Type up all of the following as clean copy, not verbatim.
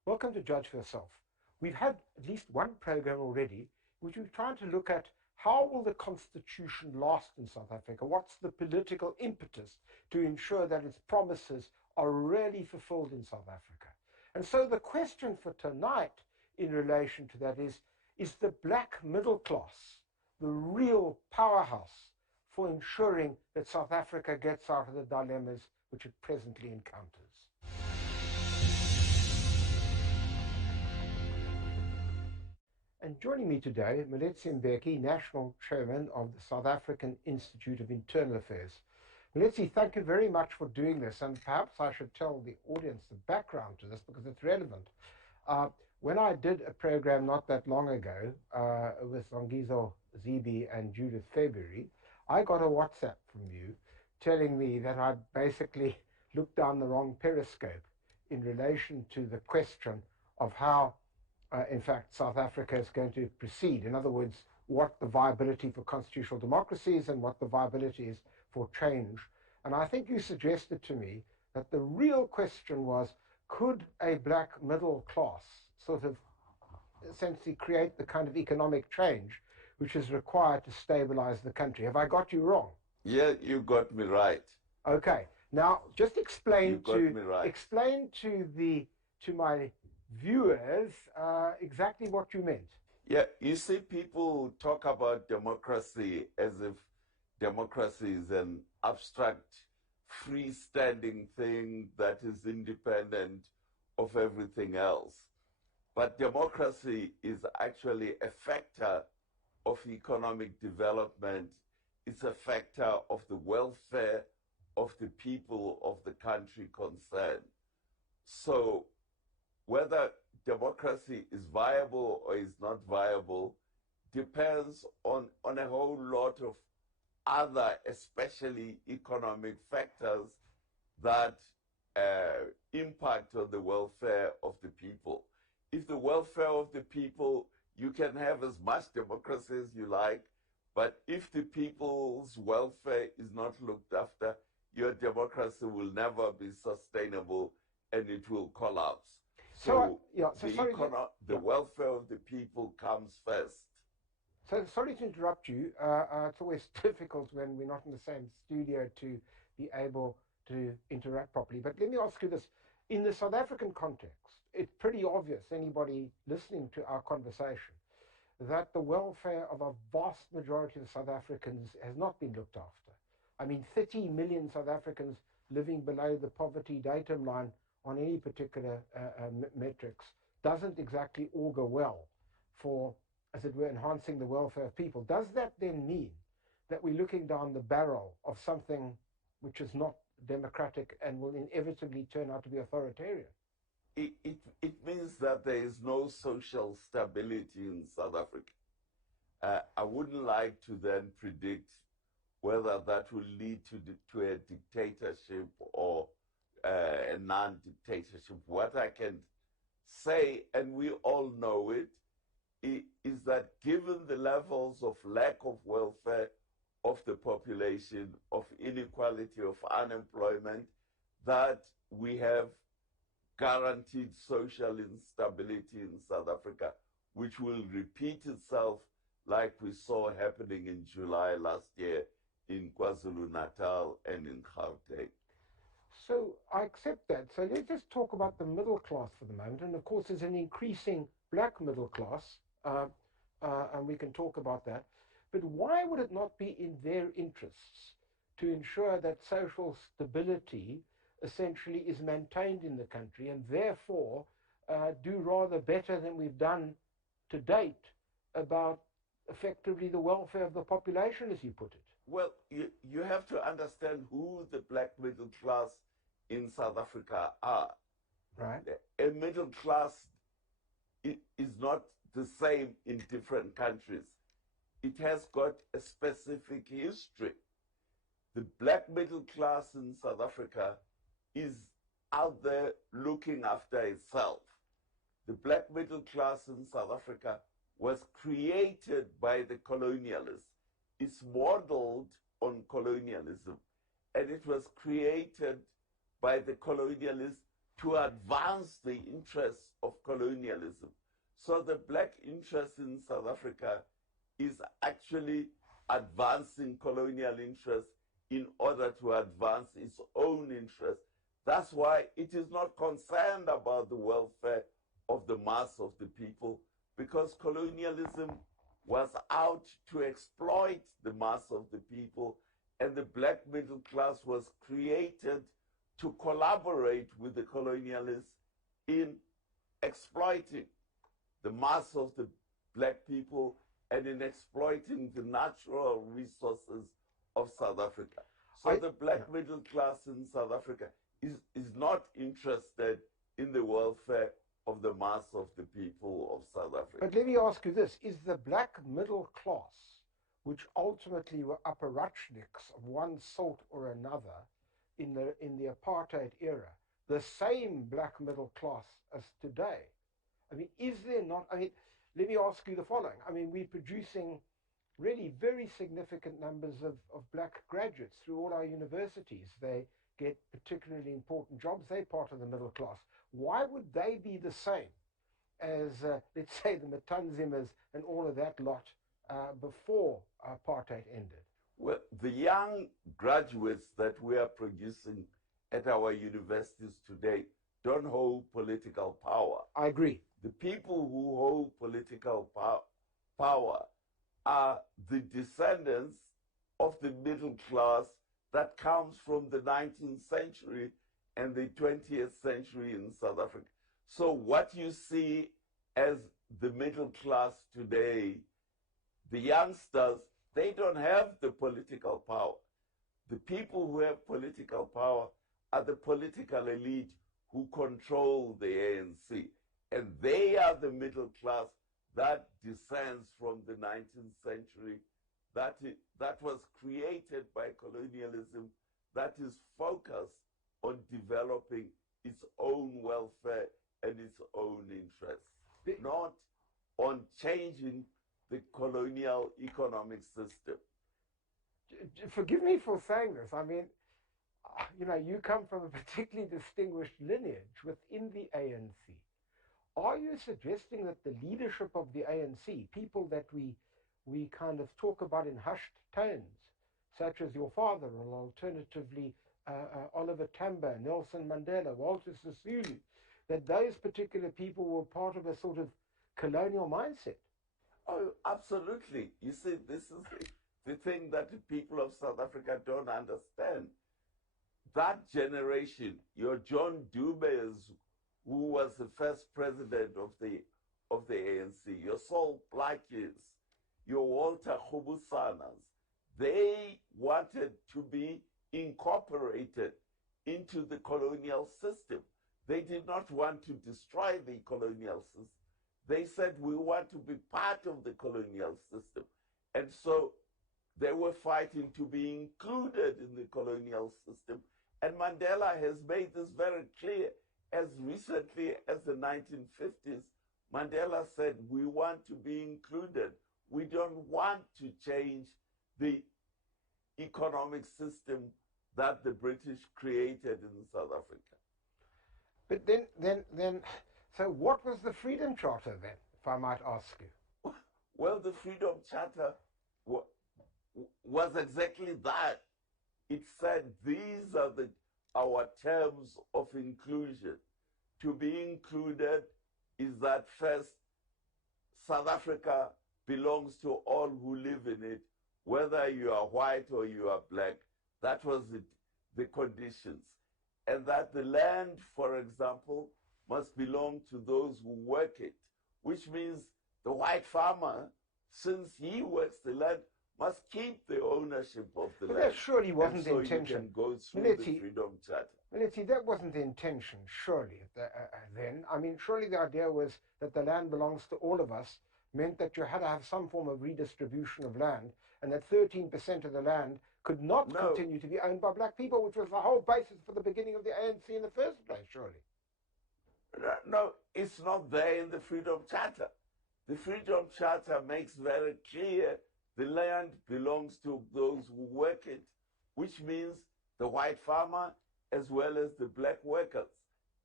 Welcome to Judge for Yourself. We've had at least one program already, which we've tried to look at how will the Constitution last in South Africa? What's the political impetus to ensure that its promises are really fulfilled in South Africa? And so the question for tonight in relation to that is the black middle class the real powerhouse for ensuring that South Africa gets out of the dilemmas which it presently encounters? And joining me today, Moeletsi Mbeki, National Chairman of the South African Institute of Internal Affairs. Moeletsi, thank you very much for doing this, and perhaps I should tell the audience the background to this because it's relevant. When I did a program not that long ago with Longizo Zibi and Judith February, I got a WhatsApp from you telling me that I'd basically looked down the wrong periscope in relation to the question of how in fact, South Africa is going to proceed. In other words, what the viability for constitutional democracy is and what the viability is for change. And I think you suggested to me that the real question was, could a black middle class sort of essentially create the kind of economic change which is required to stabilize the country? Have I got you wrong? Yeah, you got me right. Okay. Now, just explain to my viewers exactly what you meant. Yeah, you see, people talk about democracy as if democracy is an abstract, freestanding thing that is independent of everything else. But democracy is actually a factor of economic development. It's a factor of the welfare of the people of the country concerned. So whether democracy is viable or is not viable depends on a whole lot of other, especially economic factors that impact on the welfare of the people. If the welfare of the people, you can have as much democracy as you like, but if the people's welfare is not looked after, your democracy will never be sustainable and it will collapse. So the welfare of the people comes first. So sorry to interrupt you. It's always difficult when we're not in the same studio to be able to interact properly. But let me ask you this. In the South African context, it's pretty obvious, anybody listening to our conversation, that the welfare of a vast majority of South Africans has not been looked after. I mean, 30 million South Africans living below the poverty datum line on any particular metrics doesn't exactly augur well for, as it were, enhancing the welfare of people. Does that then mean that we're looking down the barrel of something which is not democratic and will inevitably turn out to be authoritarian? It means that there is no social stability in South Africa. I wouldn't like to then predict whether that will lead to a dictatorship or a non-dictatorship. What I can say, and we all know it, is that given the levels of lack of welfare of the population, of inequality, of unemployment, that we have guaranteed social instability in South Africa, which will repeat itself like we saw happening in July last year in KwaZulu-Natal and in Gauteng. So I accept that. So let's just talk about the middle class for the moment. And of course, there's an increasing black middle class, and we can talk about that. But why would it not be in their interests to ensure that social stability essentially is maintained in the country and therefore do rather better than we've done to date about effectively the welfare of the population, as you put it? Well, you have to understand who the black middle class in South Africa are. Right. A middle class is not the same in different countries. It has got a specific history. The black middle class in South Africa is out there looking after itself. The black middle class in South Africa was created by the colonialists. It's modeled on colonialism, and it was created by the colonialists to advance the interests of colonialism. So the black interest in South Africa is actually advancing colonial interests in order to advance its own interests. That's why it is not concerned about the welfare of the mass of the people, because colonialism was out to exploit the mass of the people, and the black middle class was created to collaborate with the colonialists in exploiting the mass of the black people and in exploiting the natural resources of South Africa. So the black middle class in South Africa is not interested in the welfare of the mass of the people of South Africa. But let me ask you this, is the black middle class, which ultimately were apparatchiks of one sort or another in the apartheid era, the same black middle class as today? I mean, is there not, I mean, let me ask you the following. I mean, we're producing really very significant numbers of black graduates through all our universities. They get particularly important jobs. They're part of the middle class. Why would they be the same as, let's say, the Matanzimas and all of that lot before apartheid ended? Well, the young graduates that we are producing at our universities today don't hold political power. I agree. The people who hold political power are the descendants of the middle class that comes from the 19th century and the 20th century in South Africa. So what you see as the middle class today, the youngsters, they don't have the political power. The people who have political power are the political elite who control the ANC. And they are the middle class that descends from the 19th century, that was created by colonialism, that is focused on developing its own welfare and its own interests, not on changing the colonial economic system. Forgive me for saying this. I mean, you know, you come from a particularly distinguished lineage within the ANC. Are you suggesting that the leadership of the ANC, people that we kind of talk about in hushed tones, such as your father, or alternatively Oliver Tambo, Nelson Mandela, Walter Sisulu, that those particular people were part of a sort of colonial mindset? Oh, absolutely. You see, this is the thing that the people of South Africa don't understand. That generation, your John Dubes, who was the first president of the ANC, your Saul Plaatjies, your Walter Kgobusanas, they wanted to be incorporated into the colonial system. They did not want to destroy the colonial system. They said, we want to be part of the colonial system. And so they were fighting to be included in the colonial system. And Mandela has made this very clear. As recently as the 1950s, Mandela said, we want to be included. We don't want to change the economic system that the British created in South Africa. But then, so what was the Freedom Charter then, if I might ask you? Well, the Freedom Charter was exactly that. It said these are our terms of inclusion. To be included is that first, South Africa belongs to all who live in it, whether you are white or you are black. That was the conditions. And that the land, for example, must belong to those who work it, which means the white farmer, since he works the land, must keep the ownership of the land. That surely wasn't the intention. You can go through the Freedom Charter. Moeletsi, that wasn't the intention, surely, then. I mean, surely the idea was that the land belongs to all of us, meant that you had to have some form of redistribution of land, and that 13% of the land could not continue to be owned by black people, which was the whole basis for the beginning of the ANC in the first place, surely. No, it's not there in the Freedom Charter. The Freedom Charter makes very clear the land belongs to those who work it, which means the white farmer as well as the black workers.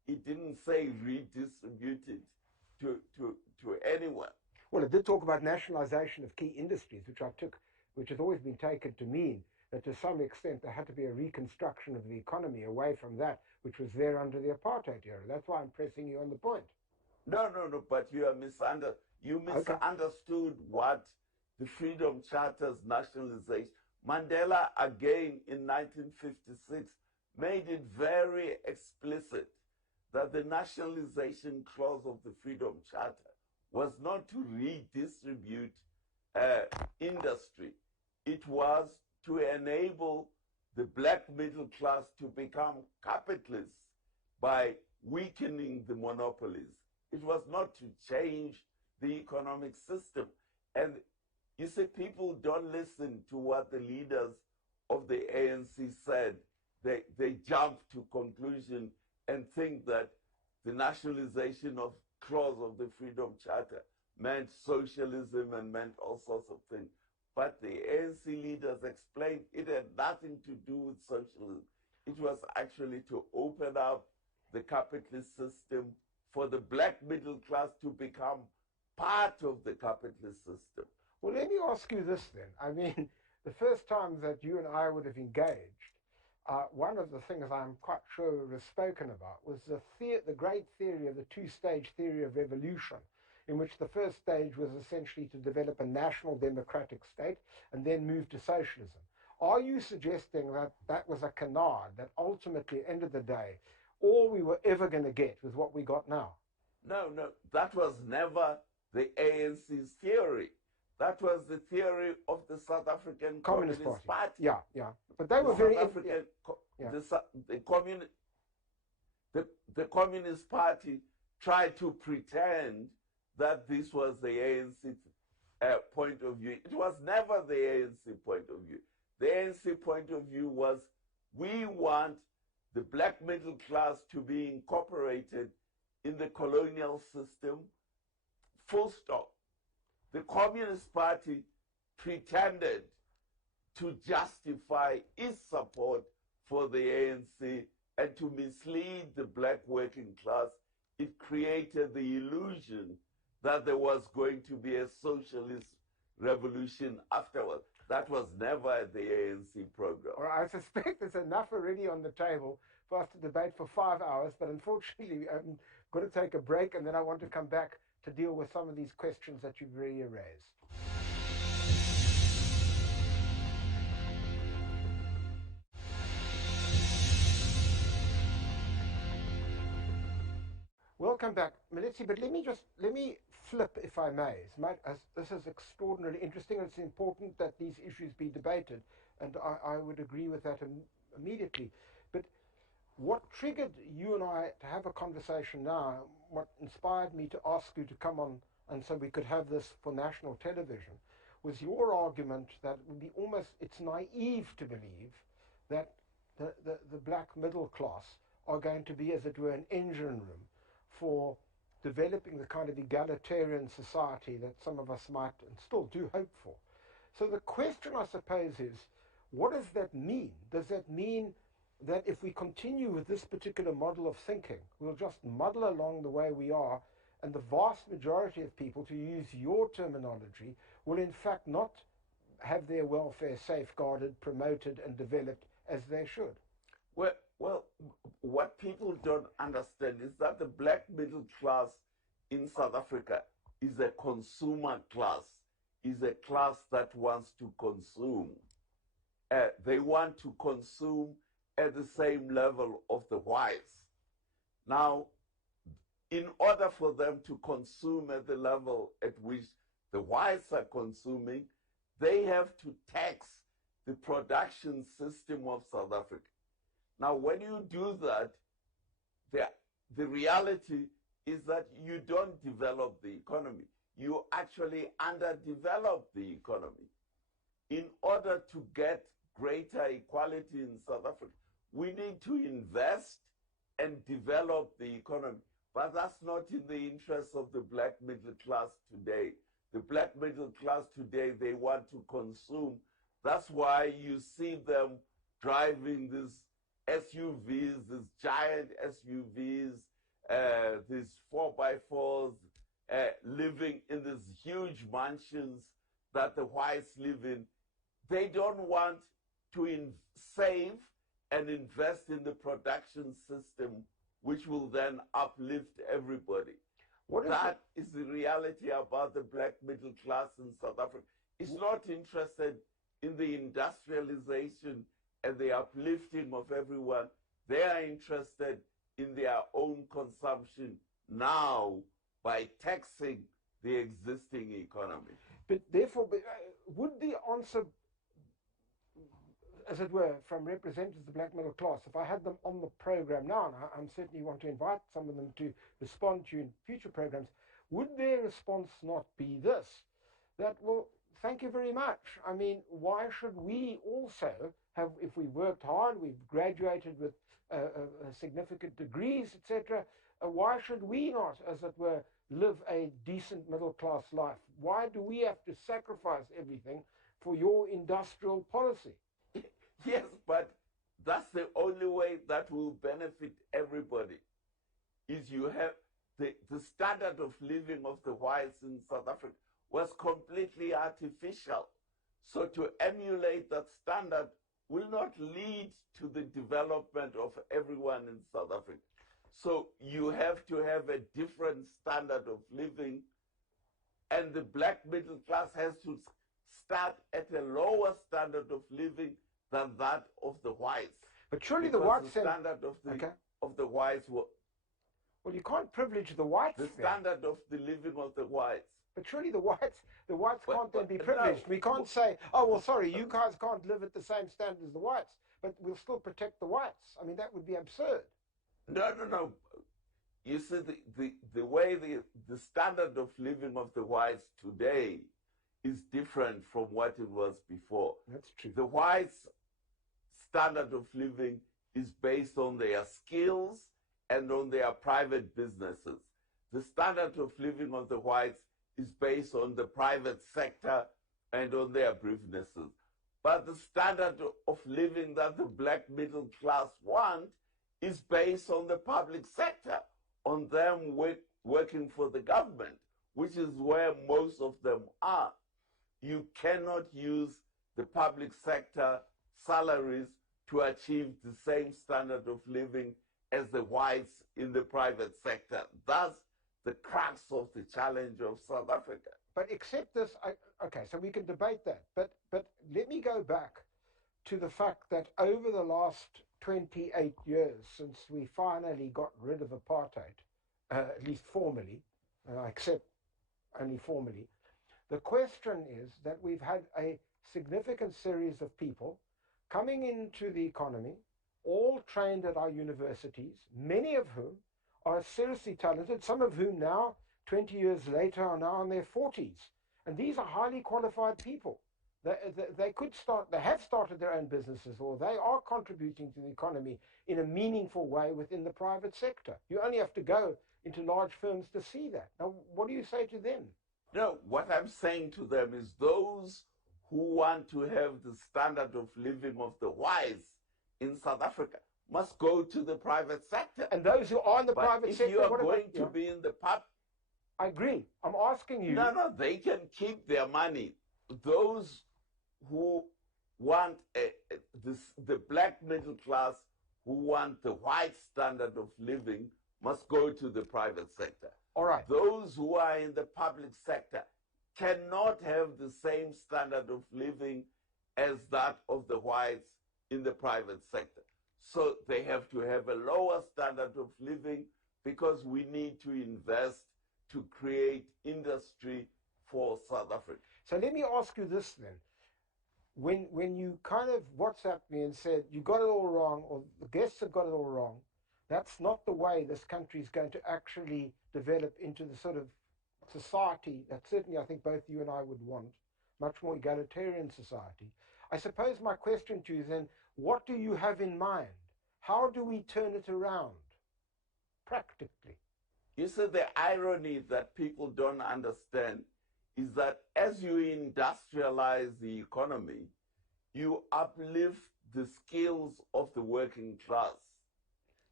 It didn't say redistribute it to anyone. Well, it did talk about nationalization of key industries, which has always been taken to mean that to some extent there had to be a reconstruction of the economy away from that which was there under the apartheid era. That's why I'm pressing you on the point. No, but you misunderstood what the Freedom Charter's nationalization. Mandela, again in 1956, made it very explicit that the nationalization clause of the Freedom Charter was not to redistribute industry. It was to enable the black middle class to become capitalists by weakening the monopolies. It was not to change the economic system. And you see, people don't listen to what the leaders of the ANC said. They jump to conclusion and think that the nationalization of clause of the Freedom Charter meant socialism and meant all sorts of things. But the ANC leaders explained it had nothing to do with socialism. It was actually to open up the capitalist system for the black middle class to become part of the capitalist system. Well, let me ask you this then. I mean, the first time that you and I would have engaged, one of the things I'm quite sure was spoken about was the great theory of the two-stage theory of revolution, in which the first stage was essentially to develop a national democratic state and then move to socialism. Are you suggesting that that was a canard, that ultimately, at the end of the day, all we were ever going to get was what we got now? No, that was never the ANC's theory. That was the theory of the South African Communist Party. Yeah. But they were very... The Communist Party tried to pretend that this was the ANC point of view. It was never the ANC point of view. The ANC point of view was, we want the black middle class to be incorporated in the colonial system, full stop. The Communist Party pretended to justify its support for the ANC and to mislead the black working class. It created the illusion that there was going to be a socialist revolution afterwards. That was never the ANC program. Well, I suspect there's enough already on the table for us to debate for 5 hours, but unfortunately I'm going to take a break, and then I want to come back to deal with some of these questions that you've really raised. Welcome back, Moeletsi, but let me flip, if I may. This is extraordinarily interesting, and it's important that these issues be debated, and I would agree with that immediately. But what triggered you and I to have a conversation now, what inspired me to ask you to come on and so we could have this for national television, was your argument that it would be it's naive to believe that the black middle class are going to be, as it were, an engine room for developing the kind of egalitarian society that some of us might and still do hope for. So the question, I suppose, is, what does that mean? Does that mean that if we continue with this particular model of thinking, we'll just muddle along the way we are, and the vast majority of people, to use your terminology, will in fact not have their welfare safeguarded, promoted, and developed as they should? Well, what people don't understand is that the black middle class in South Africa is a consumer class, is a class that wants to consume. They want to consume at the same level of the whites. Now, in order for them to consume at the level at which the whites are consuming, they have to tax the production system of South Africa. Now, when you do that, the reality is that you don't develop the economy. You actually underdevelop the economy. In order to get greater equality in South Africa, we need to invest and develop the economy. But that's not in the interest of the black middle class today. The black middle class today, they want to consume. That's why you see them driving these SUVs, these giant SUVs, these 4x4s, living in these huge mansions that the whites live in. They don't want to save and invest in the production system, which will then uplift everybody. That is the reality about the black middle class in South Africa. It's not interested in the industrialization and the uplifting of everyone. They are interested in their own consumption now by taxing the existing economy. But therefore, would the answer, as it were, from representatives of the black middle class, if I had them on the program now, and I'm certainly want to invite some of them to respond to you in future programs, would their response not be this? That, well, thank you very much. I mean, why should we also have, if we worked hard, we've graduated with significant degrees, etc., why should we not, as it were, live a decent middle class life? Why do we have to sacrifice everything for your industrial policy? Yes, but that's the only way that will benefit everybody, is you have the standard of living of the whites in South Africa was completely artificial. So to emulate that standard will not lead to the development of everyone in South Africa. So you have to have a different standard of living, and the black middle class has to start at a lower standard of living than that of the whites. But surely the whites standard of the whites were, well, you can't privilege the whites. The standard of the living of the whites. But surely the whites can't then be privileged. No, we can't say, oh, well, sorry, you guys can't live at the same standard as the whites, but we'll still protect the whites. I mean, that would be absurd. No. You see, the way the standard of living of the whites today is different from what it was before. That's true. The whites' standard of living is based on their skills and on their private businesses. The standard of living of the whites is based on the private sector and on their businesses. But the standard of living that the black middle class want is based on the public sector, on them working for the government, which is where most of them are. You cannot use the public sector salaries to achieve the same standard of living as the whites in the private sector. That's the crux of the challenge of South Africa. But except this, okay, so we can debate that. But let me go back to the fact that over the last 28 years, since we finally got rid of apartheid, at least formally, except only formally, the question is that we've had a significant series of people coming into the economy, all trained at our universities, many of whom are seriously talented, some of whom now, 20 years later, are now in their 40s. And these are highly qualified people. They could start, they have started their own businesses, or they are contributing to the economy in a meaningful way within the private sector. You only have to go into large firms to see that. Now, what do you say to them? No, what I'm saying to them is those who want to have the standard of living of the whites in South Africa must go to the private sector. And those who are in the private sector, if you are going to be in the pub, I agree. I'm asking you. No, they can keep their money. Those who want the black middle class, who want the white standard of living, must go to the private sector. All right. Those who are in the public sector cannot have the same standard of living as that of the whites in the private sector. So they have to have a lower standard of living because we need to invest to create industry for South Africa. So let me ask you this then. When you kind of WhatsApped me and said, you got it all wrong, or the guests have got it all wrong, that's not the way this country is going to actually develop into the sort of society that certainly I think both you and I would want, much more egalitarian society. I suppose my question to you then, what do you have in mind? How do we turn it around practically? You see, the irony that people don't understand is that as you industrialize the economy, you uplift the skills of the working class.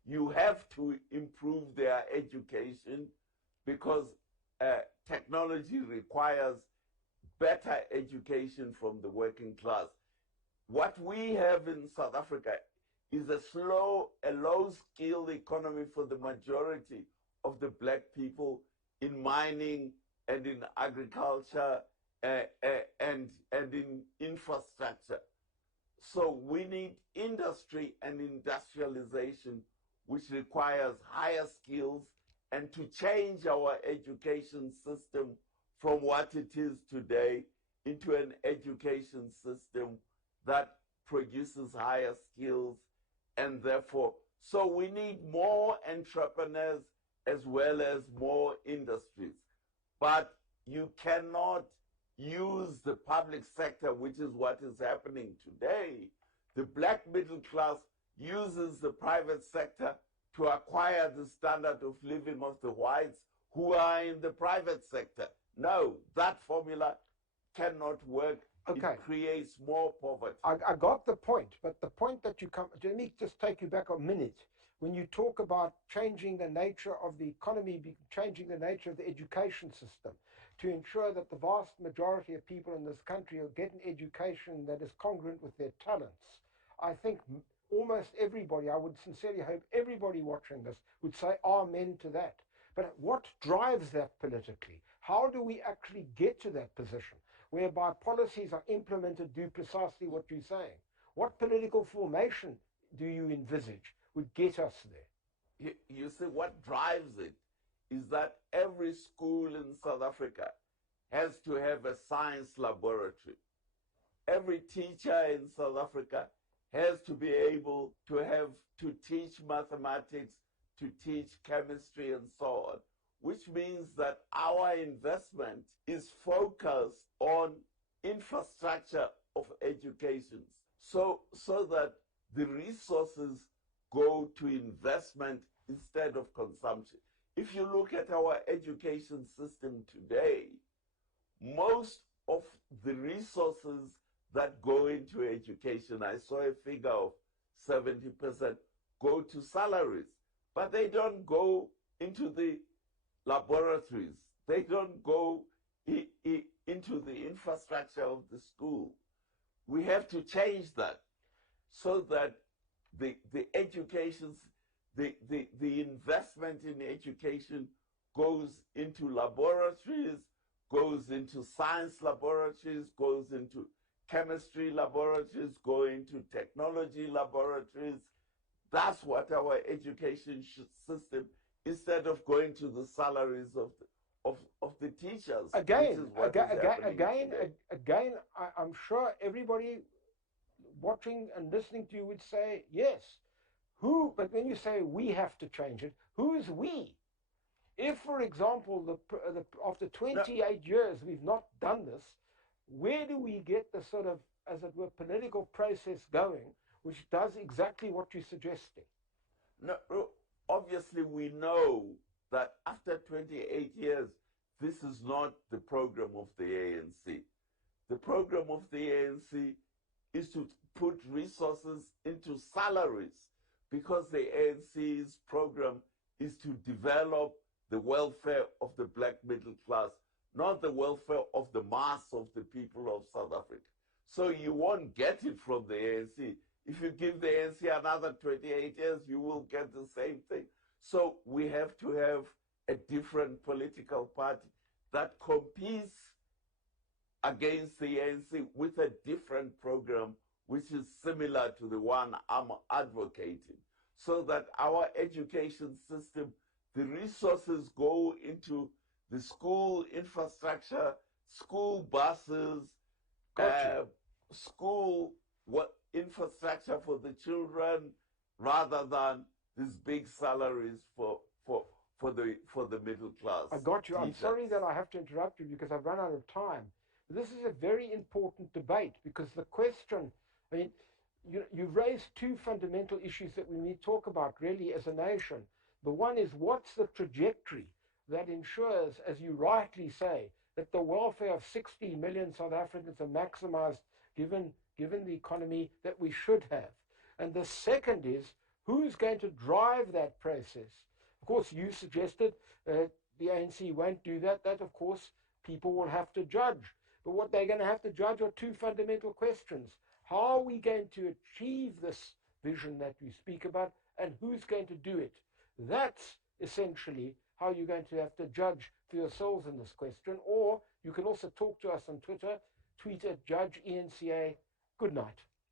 You have to improve their education because technology requires better education from the working class. What we have in South Africa is a low-skilled economy for the majority of the black people in mining and in agriculture and in infrastructure. So we need industry and industrialization, which requires higher skills, and to change our education system from what it is today into an education system that produces higher skills, and therefore, so we need more entrepreneurs as well as more industries. But you cannot use the public sector, which is what is happening today. The black middle class uses the private sector to acquire the standard of living of the whites who are in the private sector. No, that formula cannot work. Okay. It creates more poverty. I got the point, but the point that you come, let me just take you back a minute. When you talk about changing the nature of the economy, changing the nature of the education system, to ensure that the vast majority of people in this country will get an education that is congruent with their talents, I think almost everybody, I would sincerely hope everybody watching this would say amen to that. But what drives that politically? How do we actually get to that position whereby policies are implemented do precisely what you're saying? What political formation do you envisage would get us there? You see, what drives it is that every school in South Africa has to have a science laboratory. Every teacher in South Africa has to be able to teach mathematics, to teach chemistry and so on, which means that our investment is focused on infrastructure of education, so that the resources go to investment instead of consumption. If you look at our education system today, most of the resources that go into education, I saw a figure of 70%, go to salaries, but they don't go into the laboratories. They don't go into the infrastructure of the school. We have to change that so that the education, the investment in education goes into laboratories, goes into science laboratories, goes into chemistry laboratories, go into technology laboratories. That's what our education system, instead of going to the salaries of the teachers. Again, I'm sure everybody watching and listening to you would say, yes. Who? But when you say we have to change it, who's we? If, for example, after 28 years we've not done this, where do we get the sort of, as it were, political process going, which does exactly what you're suggesting? No, obviously we know that after 28 years, this is not the program of the ANC. The program of the ANC is to put resources into salaries, because the ANC's program is to develop the welfare of the black middle class, not the welfare of the mass of the people of South Africa. So you won't get it from the ANC. If you give the ANC another 28 years, you will get the same thing. So we have to have a different political party that competes against the ANC with a different program which is similar to the one I'm advocating, so that our education system, the resources go into the school infrastructure, school buses, school infrastructure for the children, rather than these big salaries for the middle class. I got you. I'm sorry that I have to interrupt you because I've run out of time. This is a very important debate, because the question, I mean, you've raised two fundamental issues that we need to talk about really as a nation. The one is, what's the trajectory that ensures, as you rightly say, that the welfare of 60 million South Africans are maximized given the economy that we should have? And the second is, Who's going to drive that process? Of course, you suggested the ANC won't do that. That, of course, people will have to judge. But what they're going to have to judge are two fundamental questions. How are we going to achieve this vision that we speak about, and who's going to do it? That's essentially how you're going to have to judge for yourselves in this question. Or you can also talk to us on Twitter, tweet at Judge ENCA. Good night.